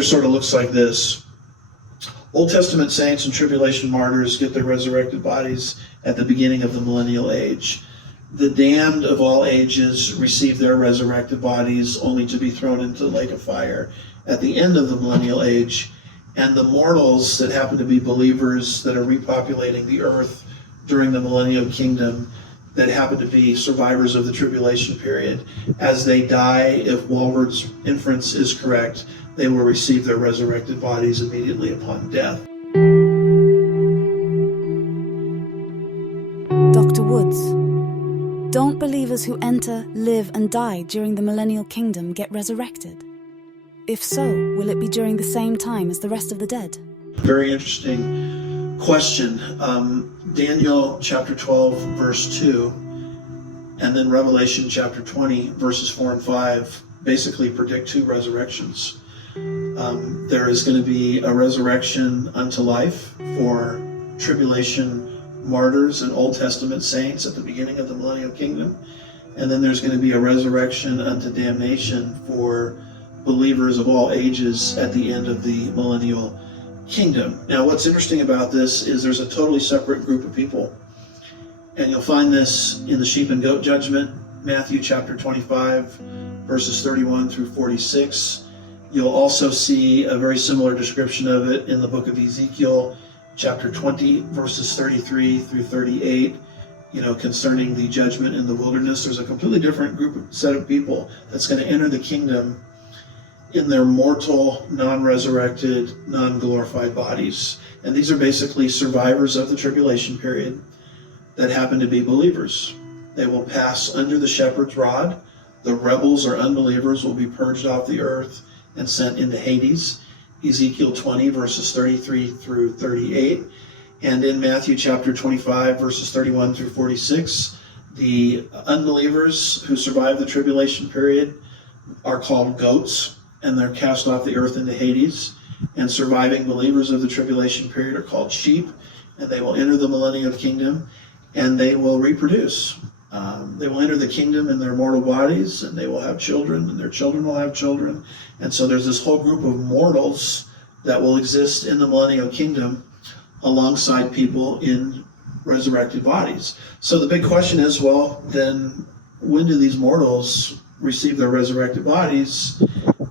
picture sort of looks like this. Old Testament saints and tribulation martyrs get their resurrected bodies at the beginning of the millennial age. The damned of all ages receive their resurrected bodies only to be thrown into the lake of fire at the end of the millennial age. And the mortals that happen to be believers that are repopulating the earth during the Millennial Kingdom, that happen to be survivors of the tribulation period, as they die, if Walward's inference is correct, they will receive their resurrected bodies immediately upon death. Dr. Woods, don't believers who enter, live, and die during the Millennial Kingdom get resurrected? If so, will it be during the same time as the rest of the dead? Very interesting question. Daniel chapter 12, verse 2, and then Revelation chapter 20, verses 4 and 5, basically predict two resurrections. There is going to be a resurrection unto life for tribulation martyrs and Old Testament saints at the beginning of the Millennial Kingdom. And then there's going to be a resurrection unto damnation for believers of all ages at the end of the Millennial Kingdom. Now, what's interesting about this is there's a totally separate group of people. And you'll find this in the sheep and goat judgment, Matthew chapter 25, verses 31 through 46. You'll also see a very similar description of it in the book of Ezekiel, chapter 20, verses 33 through 38, concerning the judgment in the wilderness. There's a completely different set of people that's going to enter the kingdom in their mortal, non-resurrected, non-glorified bodies. And these are basically survivors of the tribulation period that happen to be believers. They will pass under the shepherd's rod. The rebels or unbelievers will be purged off the earth and sent into Hades. Ezekiel 20, verses 33 through 38. And in Matthew chapter 25, verses 31 through 46, the unbelievers who survive the tribulation period are called goats, and they're cast off the earth into Hades. And surviving believers of the tribulation period are called sheep, and they will enter the Millennial Kingdom, and they will reproduce. They will enter the kingdom in their mortal bodies, and they will have children, and their children will have children. And so there's this whole group of mortals that will exist in the Millennial Kingdom alongside people in resurrected bodies. So the big question is, well, then when do these mortals receive their resurrected bodies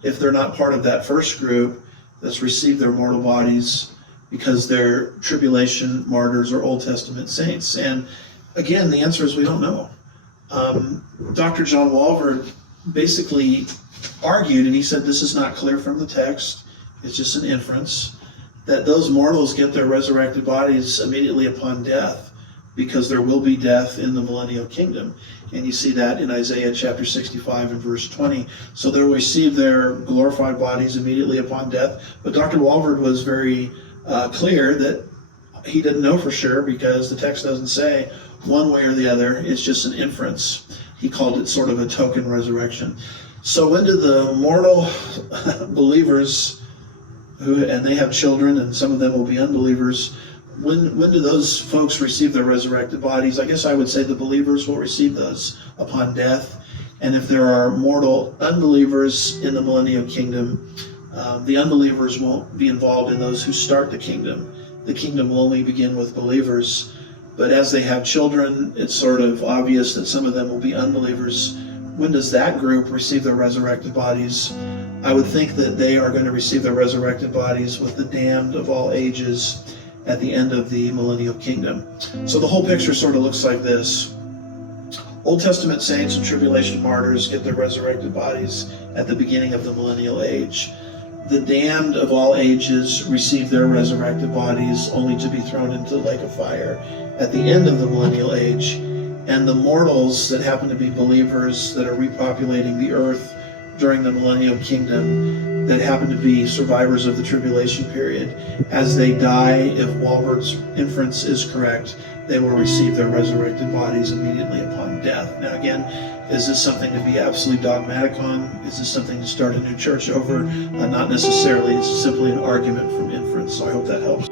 if they're not part of that first group that's received their mortal bodies because they're tribulation martyrs or Old Testament saints? And again, the answer is we don't know. Dr. John Walward basically argued, and he said this is not clear from the text, it's just an inference, that those mortals get their resurrected bodies immediately upon death because there will be death in the Millennial Kingdom. And you see that in Isaiah chapter 65 and verse 20. So they'll receive their glorified bodies immediately upon death. But Dr. Walward was very clear that he didn't know for sure because the text doesn't say one way or the other. It's just an inference. He called it sort of a token resurrection. So when do the mortal believers, and they have children, and some of them will be unbelievers, when do those folks receive their resurrected bodies? I guess I would say the believers will receive those upon death. And if there are mortal unbelievers in the Millennial Kingdom, the unbelievers won't be involved in those who start the kingdom. The kingdom will only begin with believers. But as they have children, it's sort of obvious that some of them will be unbelievers. When does that group receive their resurrected bodies? I would think that they are going to receive their resurrected bodies with the damned of all ages at the end of the Millennial Kingdom. So the whole picture sort of looks like this. Old Testament saints and tribulation martyrs get their resurrected bodies at the beginning of the millennial age. The damned of all ages receive their resurrected bodies only to be thrown into the lake of fire at the end of the millennial age. And the mortals that happen to be believers that are repopulating the earth during the Millennial Kingdom, that happen to be survivors of the tribulation period, as they die, if Walward's inference is correct, they will receive their resurrected bodies immediately upon death. Now again, is this something to be absolutely dogmatic on? Is this something to start a new church over? Not necessarily. It's simply an argument from inference. So I hope that helps.